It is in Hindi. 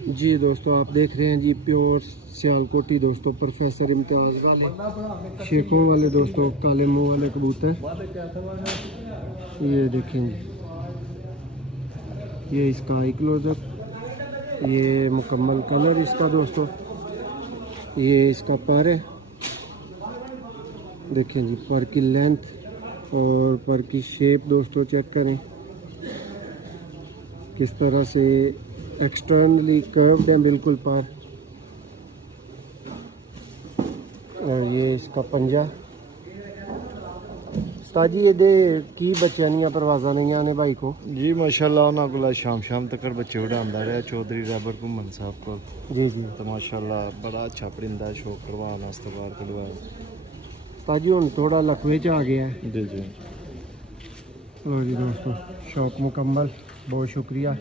जी दोस्तों, आप देख रहे हैं जी प्योर सियालकोटी दोस्तों, प्रोफेसर इम्तियाज़ वाले शेखों वाले दोस्तों, काले मुंह वाले कबूतर। ये देखें जी, ये इसका आई क्लोजअप, ये मुकम्मल कलर इसका दोस्तों, ये इसका पर है। देखें जी पर की लेंथ और पर की शेप दोस्तों चेक करें किस तरह से एक्सटर्नली कर्व्ड है बिल्कुल पर। और ये इसका पंजा ताजी ये दे की बच्चियां परवाजा नहीं आने भाई को जी माशाल्लाह उन्होंने को शाम तक बच्चे उड़ाता रहा चौधरी रैबर घूमन साहब को। जी जी तो माशाल्लाह बड़ा अच्छा परिंदा शौक करवाना वास्ते बाहर कलवाया ताजी हूँ थोड़ा लखवे च आ गया है। जी जी। लो जी दोस्तों, शौक मुकम्मल, बहुत शुक्रिया।